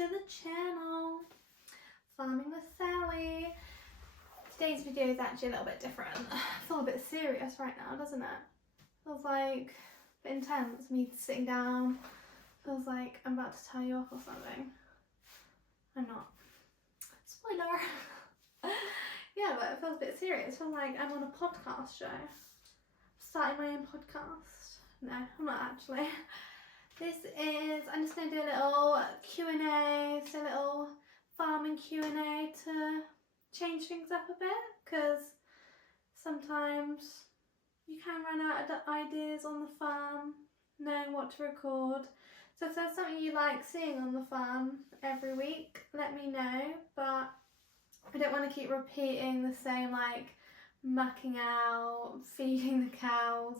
to the channel, Farming with Sally. Today's video is actually a little bit different. I feel a bit serious right now, doesn't it? Feels like a bit intense, me sitting down. Feels like I'm about to tie you off or something. I'm not. Spoiler! Yeah, but it feels a bit serious. It feels like I'm on a podcast show. Starting my own podcast. No, I'm not actually. I'm just going to do a little Q&A, just a little farming Q&A to change things up a bit, because sometimes you can run out of ideas on the farm, knowing what to record. So if there's something you like seeing on the farm every week, let me know, but I don't want to keep repeating the same, like mucking out, feeding the cows,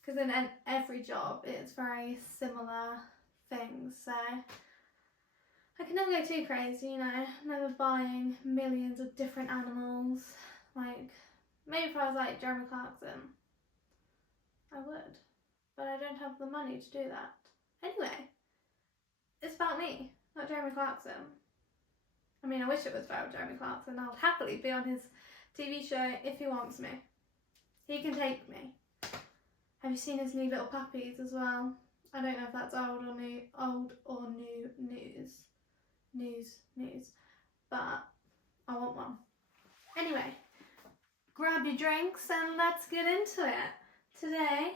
because in every job it's very similar things. So I can never go too crazy, you know, never buying millions of different animals. Like, maybe if I was like Jeremy Clarkson, I would, but I don't have the money to do that. Anyway, it's about me, not Jeremy Clarkson. I mean, I wish it was about Jeremy Clarkson. I'll happily be on his TV show if he wants me. He can take me. Have you seen his new little puppies as well? I don't know if that's old or new news, but I want one. Anyway, grab your drinks and let's get into it. Today,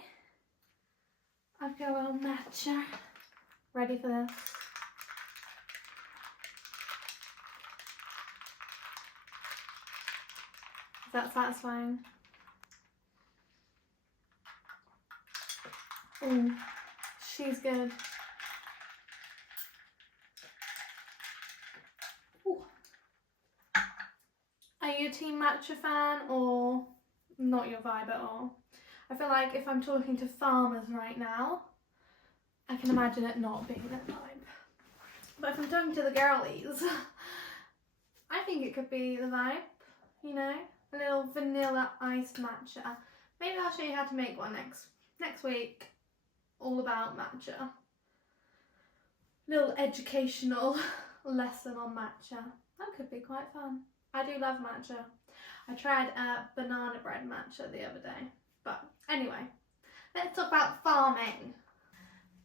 I've got a little matcha. Ready for this? Is that satisfying? Ooh, she's good. Ooh. Are you a team matcha fan or not your vibe at all? I feel like if I'm talking to farmers right now, I can imagine it not being their vibe. But if I'm talking to the girlies, I think it could be the vibe, you know? A little vanilla iced matcha. Maybe I'll show you how to make one next week. All about matcha. Little educational lesson on matcha. That could be quite fun. I do love matcha. I tried a banana bread matcha the other day. But anyway, let's talk about farming.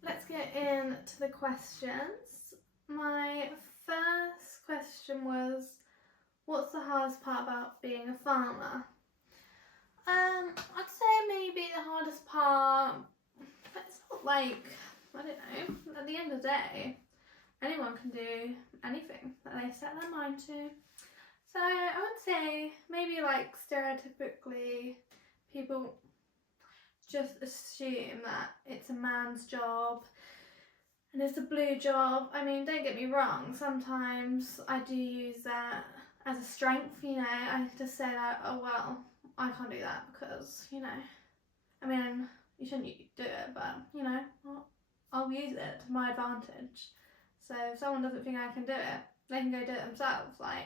Let's get into the questions. My first question was, what's the hardest part about being a farmer? I'd say maybe the hardest part, it's not like, I don't know, at the end of the day, anyone can do anything that they set their mind to. So I would say maybe like stereotypically people just assume that it's a man's job and it's a blue job. I mean, don't get me wrong, sometimes I do use that as a strength, you know. I just say that, oh well, I can't do that because, you know, I mean, you shouldn't do it, but, you know, I'll use it to my advantage. So if someone doesn't think I can do it, they can go do it themselves. Like,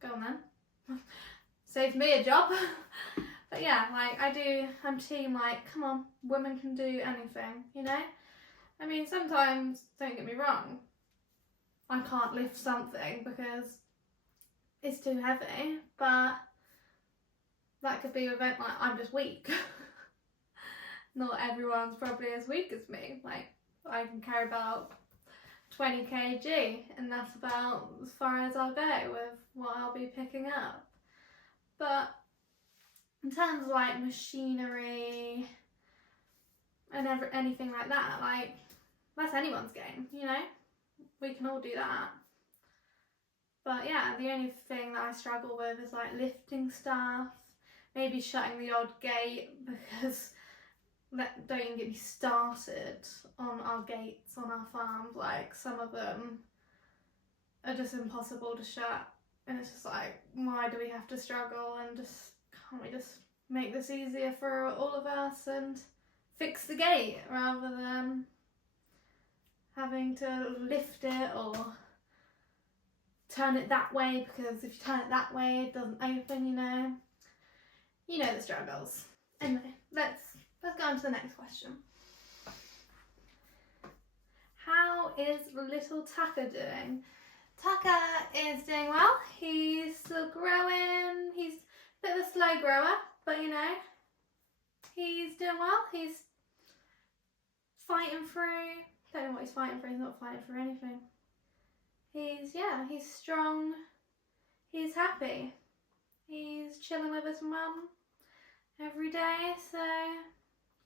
go on then. Save me a job. But yeah, like, I'm team, like, come on, women can do anything, you know? I mean, sometimes, don't get me wrong, I can't lift something because it's too heavy, but that could be an event like I'm just weak. Not everyone's probably as weak as me. Like, I can carry about 20 kg and that's about as far as I'll go with what I'll be picking up. But in terms of like machinery and anything like that, like, that's anyone's game, you know? We can all do that. But yeah, the only thing that I struggle with is like lifting stuff, maybe shutting the odd gate, because don't even get me started on our gates on our farms. Like, some of them are just impossible to shut, and it's just like, why do we have to struggle, and just can't we just make this easier for all of us and fix the gate rather than having to lift it or turn it that way, because if you turn it that way it doesn't open, you know the struggles. Anyway, let's go on to the next question. How is little Tucker doing? Tucker is doing well. He's still growing. He's a bit of a slow grower, but you know, he's doing well. He's fighting through. Don't know what he's fighting through. He's not fighting through anything. He's strong. He's happy. He's chilling with his mum every day. So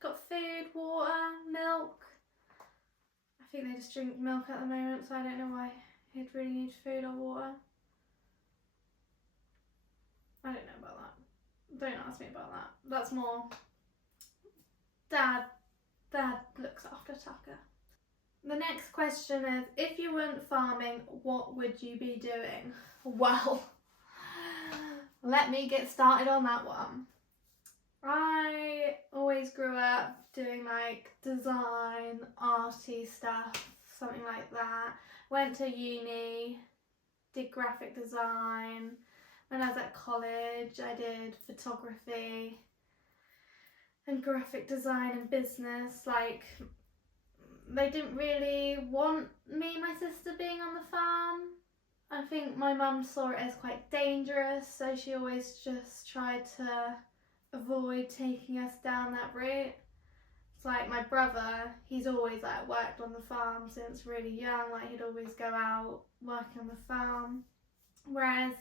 got food, water, milk. I think they just drink milk at the moment, so I don't know why he'd really need food or water. I don't know about that. Don't ask me about that. That's more Dad looks after Tucker. The next question is, if you weren't farming, what would you be doing? Well, let me get started on that one. I always grew up doing like design, arty stuff, something like that. Went to uni, did graphic design. When I was at college, I did photography and graphic design and business. Like, they didn't really want me and my sister being on the farm. I think my mum saw it as quite dangerous, so she always just tried to avoid taking us down that route. It's like my brother, he's always like worked on the farm since really young. Like, he'd always go out working on the farm. Whereas,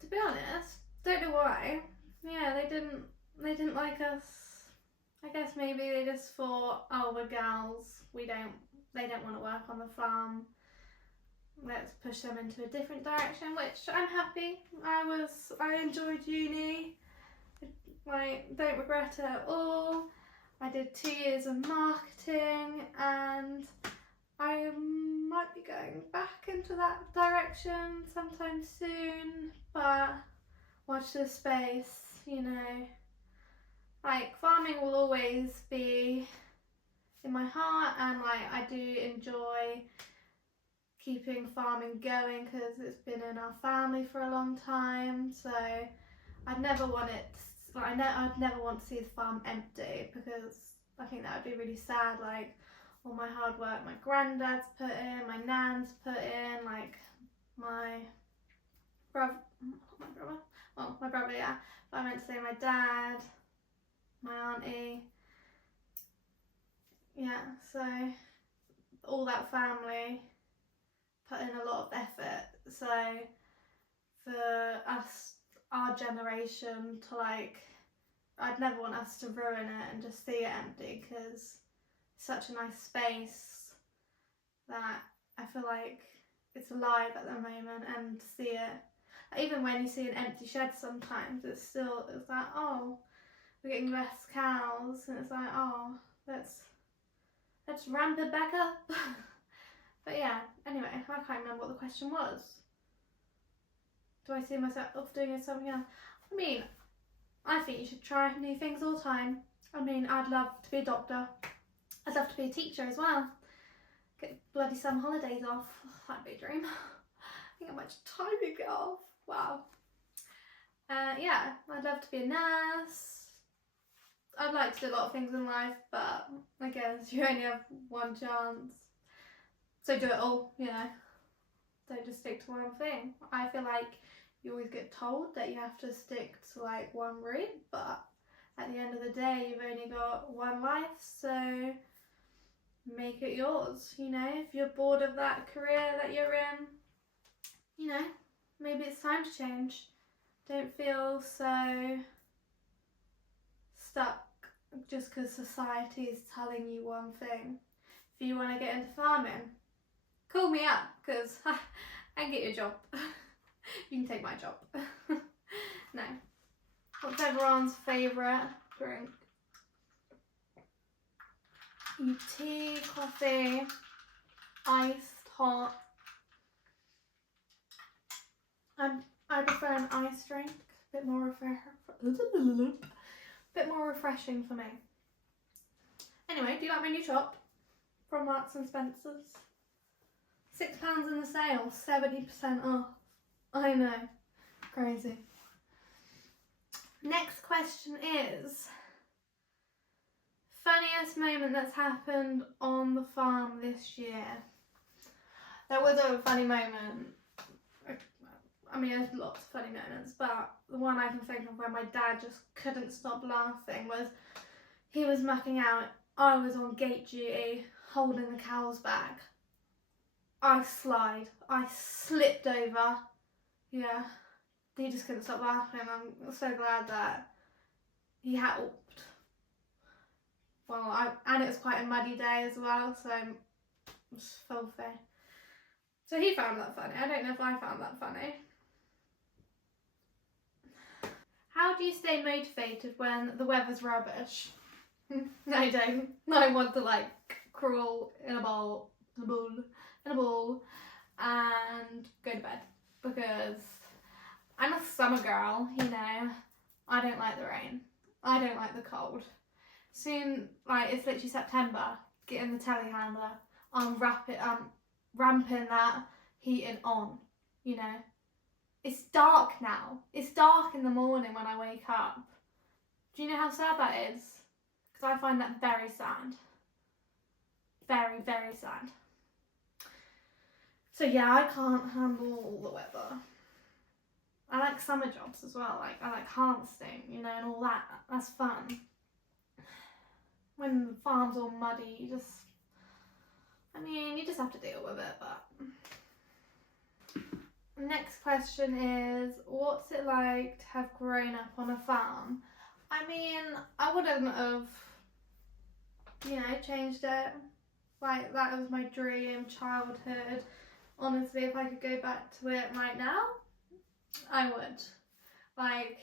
to be honest, don't know why. Yeah, they didn't like us. I guess maybe they just thought, oh, we're girls. They don't want to work on the farm. Let's push them into a different direction, which I'm happy. I enjoyed uni. Like, don't regret it at all. I did 2 years of marketing, and I might be going back into that direction sometime soon, but watch this space, you know. Like, farming will always be in my heart, and like, I do enjoy keeping farming going because it's been in our family for a long time. So I'd never want it, I'd never want to see the farm empty, because I think that would be really sad. Like, all my hard work my granddad's put in, my nan's put in, like my brother, yeah, but I meant to say my dad, my auntie, yeah, so all that family put in a lot of effort. So for us, our generation, to like, I'd never want us to ruin it and just see it empty, because it's such a nice space that I feel like it's alive at the moment. And to see it, even when you see an empty shed sometimes, it's like, oh, we're getting less cows, and it's like, oh, let's ramp it back up. But yeah, anyway, I can't remember what the question was. Do I see myself doing something else? I mean, I think you should try new things all the time. I mean, I'd love to be a doctor. I'd love to be a teacher as well. Get bloody some holidays off. Oh, that'd be a dream. I think how much time you get off. Wow. Yeah, I'd love to be a nurse. I'd like to do a lot of things in life, but I guess you only have one chance. So do it all, you know. Don't just stick to one thing. I feel like you always get told that you have to stick to like one route, but at the end of the day, you've only got one life, so make it yours, you know. If you're bored of that career that you're in, you know, maybe it's time to change. Don't feel so stuck just because society is telling you one thing. If you want to get into farming, call me up, because I can get you a job. You can take my job. No. What's everyone's favourite drink? Tea, coffee, iced, hot. I prefer an iced drink. A bit more refreshing for me. Anyway, do you like my new shop from Marks and Spencer's? £6 in the sale, 70% off. I know, crazy. Next question is, funniest moment that's happened on the farm this year. There was a funny moment. I mean, there's lots of funny moments, but the one I can think of where my dad just couldn't stop laughing was he was mucking out. I was on gate duty, holding the cows back. I slipped over. Yeah, he just couldn't stop laughing. I'm so glad that he helped. Well, and it was quite a muddy day as well, so it was filthy. So he found that funny. I don't know if I found that funny. How do you stay motivated when the weather's rubbish? I don't. I want to like crawl in a ball, and go to bed because I'm a summer girl, you know. I don't like the rain. I don't like the cold. Soon, like it's literally September, getting the telehandler, I'm ramping that heating on, you know. It's dark now. It's dark in the morning when I wake up. Do you know how sad that is? Because I find that very sad. Very, very sad. So yeah, I can't handle all the weather. I like summer jobs as well. Like I like harvesting, you know, and all that. That's fun. When the farm's all muddy, you just have to deal with it. But next question is, what's it like to have grown up on a farm? I mean, I wouldn't have, you know, changed it. Like, that was my dream childhood. Honestly, if I could go back to it right now, I would. Like,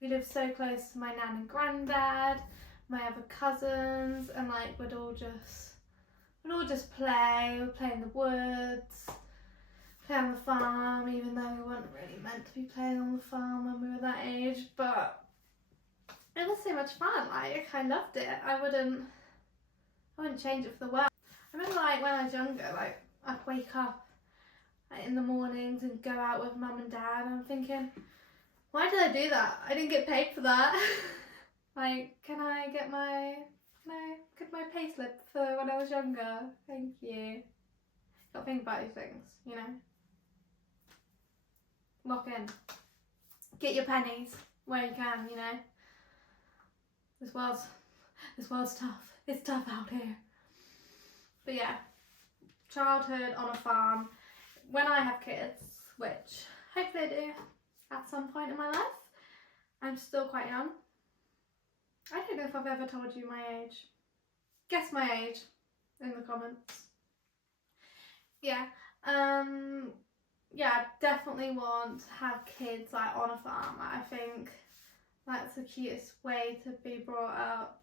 we lived so close to my nan and granddad, my other cousins, and like we'd all just play. We'd play in the woods, play on the farm, even though we weren't really meant to be playing on the farm when we were that age, but it was so much fun. Like, I loved it. I wouldn't change it for the world. I remember like when I was younger, like I'd wake up like, in the mornings and go out with mum and dad, and I'm thinking, why did I do that? I didn't get paid for that. Like, can I get my pay slip for when I was younger? Thank you. Gotta think about these things, you know. Lock in. Get your pennies where you can, you know. This world's tough. It's tough out here. But yeah, childhood on a farm. When I have kids, which hopefully I do at some point in my life, I'm still quite young. I don't know if I've ever told you my age. Guess my age in the comments. Yeah, yeah, definitely want to have kids like on a farm. I think that's the cutest way to be brought up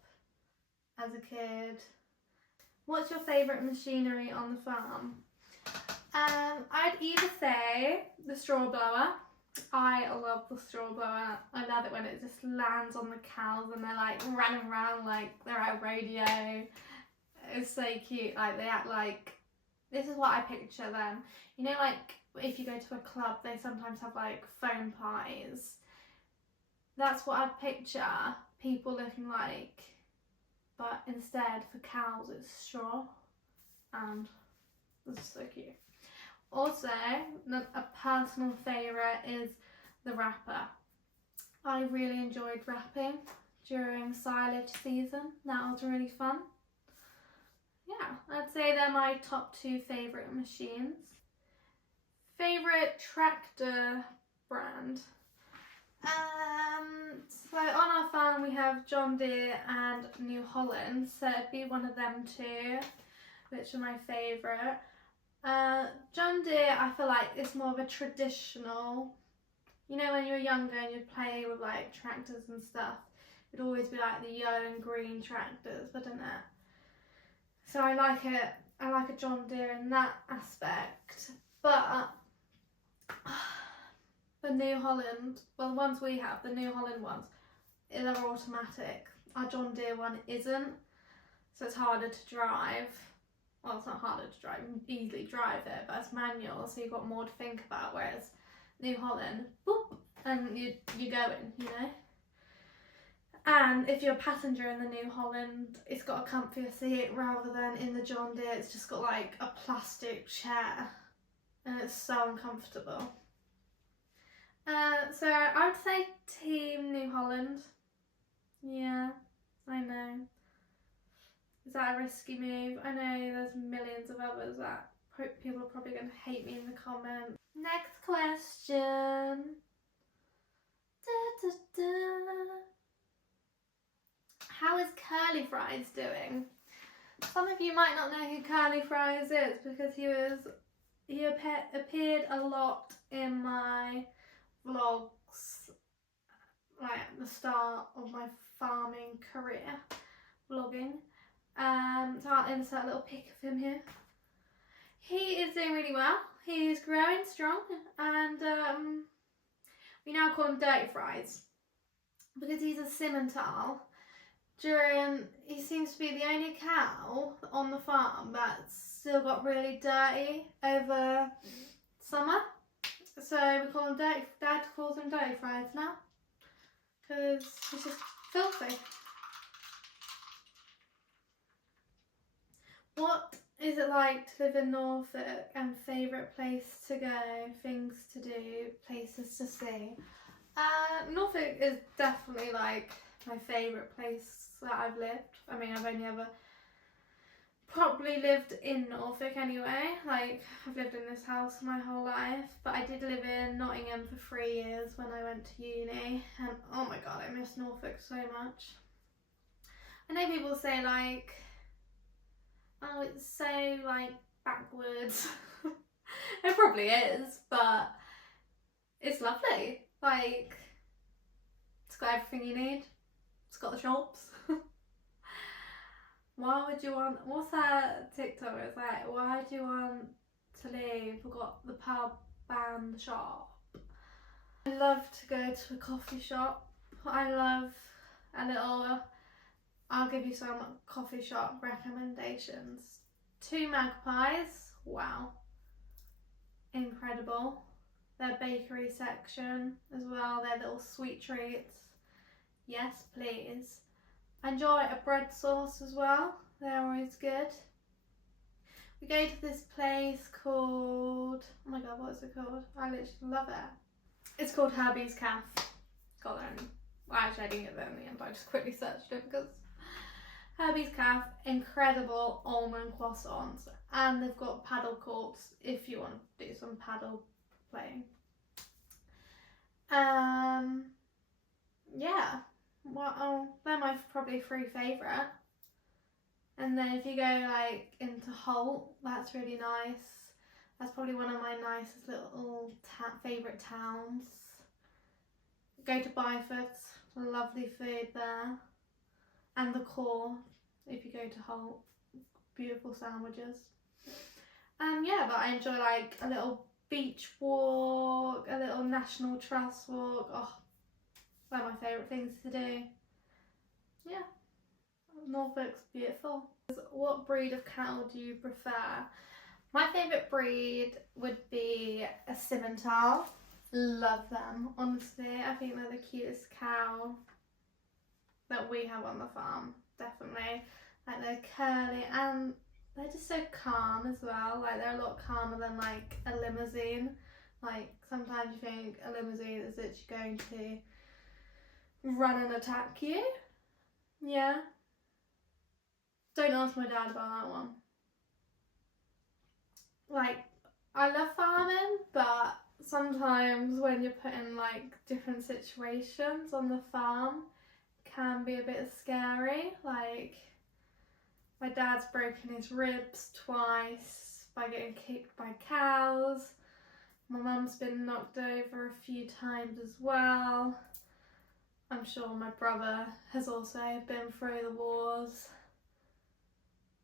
as a kid. What's your favourite machinery on the farm? I'd either say the straw blower. I love the straw blower. I love it when it just lands on the cows and they're like running around like they're at a rodeo. It's so cute. Like they act like, this is what I picture them. You know, like if you go to a club, they sometimes have like phone parties. That's what I picture people looking like. But instead, for cows, it's straw. And this is so cute. Also, a personal favourite is the wrapper. I really enjoyed wrapping during silage season. That was really fun. Yeah, I'd say they're my top 2 favourite machines. Favourite tractor brand? So on our farm we have John Deere and New Holland, so it'd be one of them 2, which are my favourite. John Deere, I feel like it's more of a traditional, you know, when you were younger and you'd play with like tractors and stuff, it'd always be like the yellow and green tractors, wouldn't it? So I like it. I like a John Deere in that aspect, but the New Holland, well, the ones we have, the New Holland ones, they're automatic. Our John Deere one isn't, so it's harder to drive. Well, it's not harder to drive, you can easily drive it, but it's manual, so you've got more to think about, whereas New Holland, boop, and you're going, you know. And if you're a passenger in the New Holland, it's got a comfier seat rather than in the John Deere. It's just got like a plastic chair and it's so uncomfortable. So I would say Team New Holland. Yeah, I know. Is that a risky move? I know there's millions of others that people are probably going to hate me in the comments. Next question. Da, da, da. How is Curly Fries doing? Some of you might not know who Curly Fries is because he appeared a lot in my vlogs, like at the start of my farming career, vlogging. So I'll insert a little pic of him here. He is doing really well. He's growing strong, and we now call him Dirty Fries because he's a Simmental. He seems to be the only cow on the farm that's still got really dirty over summer. So we call him Dad calls him Dirty Fries now because he's just filthy. What is it like to live in Norfolk and favourite place to go, things to do, places to see? Norfolk is definitely like my favourite place that I've lived. I mean, I've only ever probably lived in Norfolk anyway. Like, I've lived in this house my whole life, but I did live in Nottingham for 3 years when I went to uni, and oh my god, I miss Norfolk so much. I know people say like, oh, it's so like backwards. It probably is, but it's lovely. Like, it's got everything you need. It's got the shops. Why would you want, what's that TikTok? It's like, why do you want to leave? We've got the pub and the shop. I love to go to a coffee shop. I love a little, I'll give you some coffee shop recommendations. 2 Magpies, wow. Incredible. Their bakery section as well, their little sweet treats. Yes, please. Enjoy a bread sauce as well, they're always good. We go to this place called, oh my god, what is it called? I literally love it. It's called Herbie's Calf. Got there in, well actually I didn't get there in the end, but I just quickly searched it because Herbie's Calf, incredible almond croissants, and they've got paddle courts if you want to do some paddle playing. Yeah. Well, they're my probably 3 favourite. And then if you go like into Holt, that's really nice. That's probably one of my nicest little favourite towns. Go to Byford, lovely food there. And the Core, if you go to Holt, beautiful sandwiches. Yeah, but I enjoy like a little beach walk, a little National Trust walk. Oh, they're my favourite things to do. Yeah, Norfolk's beautiful. What breed of cattle do you prefer? My favourite breed would be a Simmental. Love them, honestly. I think they're the cutest cow that we have on the farm, definitely. Like, they're curly and they're just so calm as well. Like, they're a lot calmer than like a limousine. Like, sometimes you think a limousine is literally going to run and attack you. Yeah. Don't ask my dad about that one. Like, I love farming, but sometimes when you're put in like different situations on the farm, it can be a bit scary. Like, my dad's broken his ribs twice by getting kicked by cows. My mum's been knocked over a few times as well. I'm sure my brother has also been through the wars.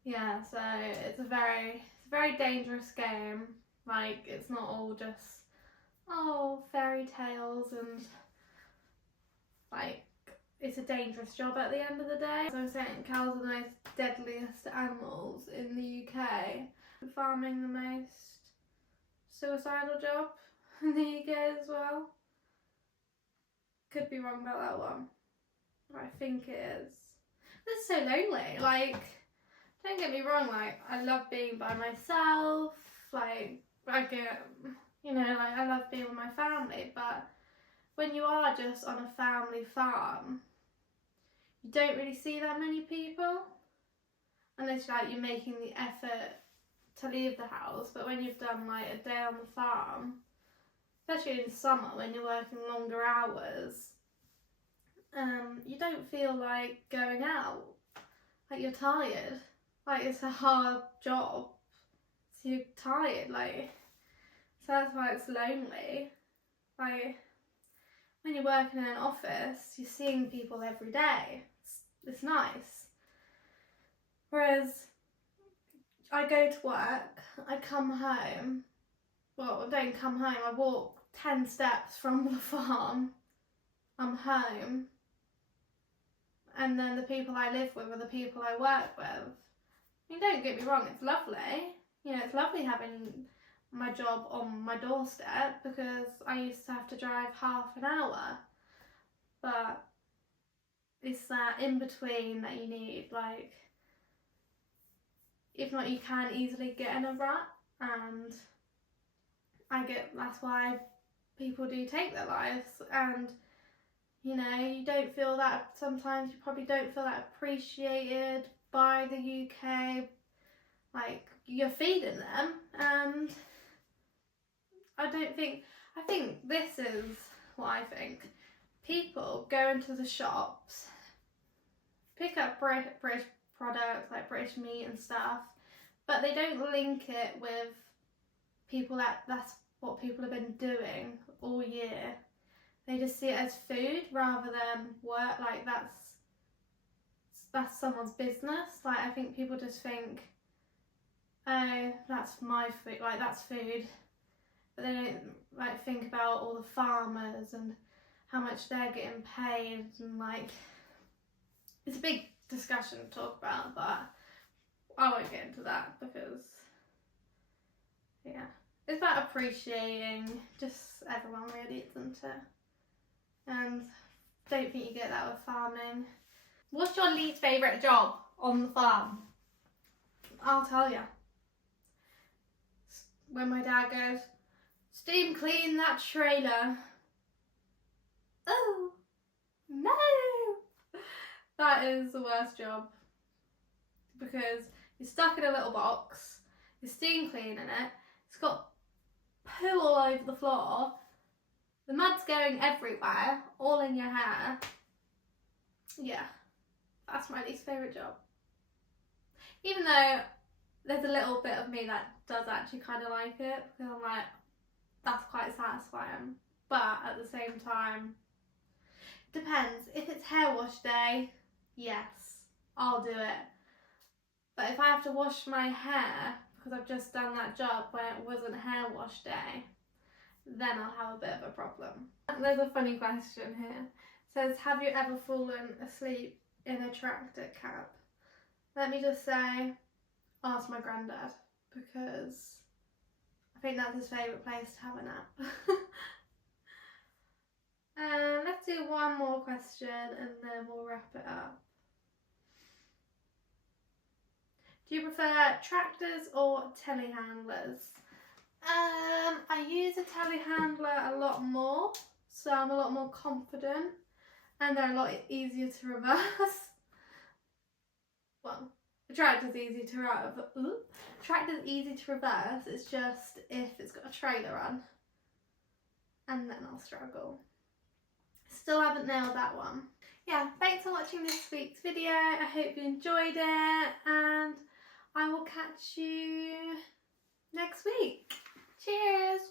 Yeah, so it's a very dangerous game. Like, it's not all just, oh, fairy tales, and like, it's a dangerous job at the end of the day. So I'm saying cows are the most deadliest animals in the UK. Farming the most suicidal job in the UK as well. Could be wrong about that one. I think it is. It's so lonely. Like, don't get me wrong, like, I love being by myself. Like, I get, you know, like, I love being with my family, but when you are just on a family farm, you don't really see that many people. Unless, like, you're making the effort to leave the house. But when you've done, like, a day on the farm, especially in summer when you're working longer hours, you don't feel like going out. Like, you're tired. Like, it's a hard job, so you're tired. Like, so that's why it's lonely. Like, when you're working in an office, you're seeing people every day. It's nice. Whereas I go to work, I come home. Well, I don't come home. I walk 10 steps from the farm. I'm home. And then the people I live with are the people I work with. I mean, don't get me wrong, it's lovely. You know, it's lovely having my job on my doorstep because I used to have to drive half an hour. But it's that in between that you need, like, if not, you can easily get in a rut, and that's why people do take their lives. And you know, you don't feel that, sometimes you probably don't feel that appreciated by the UK, like, you're feeding them. And I think this is what I think. People go into the shops, pick up British products like British meat and stuff, but they don't link it with people that's what people have been doing all year. They just see it as food rather than work. Like, that's someone's business. Like, I think people just think, oh, that's my food, like, that's food. But they don't, like, think about all the farmers and how much they're getting paid, and, like, it's a big discussion to talk about, but I won't get into that because, yeah, it's about appreciating just everyone, really, isn't it? And don't think you get that with farming. What's your least favourite job on the farm? I'll tell you. When my dad goes, steam clean that trailer. Oh, no! That is the worst job. Because you're stuck in a little box, you're steam cleaning it, it's got poo all over the floor, the mud's going everywhere, all in your hair. Yeah, that's my least favourite job. Even though there's a little bit of me that does actually kind of like it, because I'm like, that's quite satisfying. But at the same time, depends. If it's hair wash day, yes, I'll do it. But if I have to wash my hair because I've just done that job when it wasn't hair wash day, then I'll have a bit of a problem. There's a funny question here. It says, have you ever fallen asleep in a tractor cab? Let me just say, ask my granddad, because I think that's his favourite place to have a nap. Let's do one more question and then we'll wrap it up. Do you prefer tractors or telehandlers? I use a telehandler a lot more, so I'm a lot more confident, and they're a lot easier to reverse. Well, the tractor's easy to Tractor's easy to reverse. It's just if it's got a trailer on, and then I'll struggle. Still haven't nailed that one. Yeah, thanks for watching this week's video. I hope you enjoyed it, and I will catch you next week. Cheers!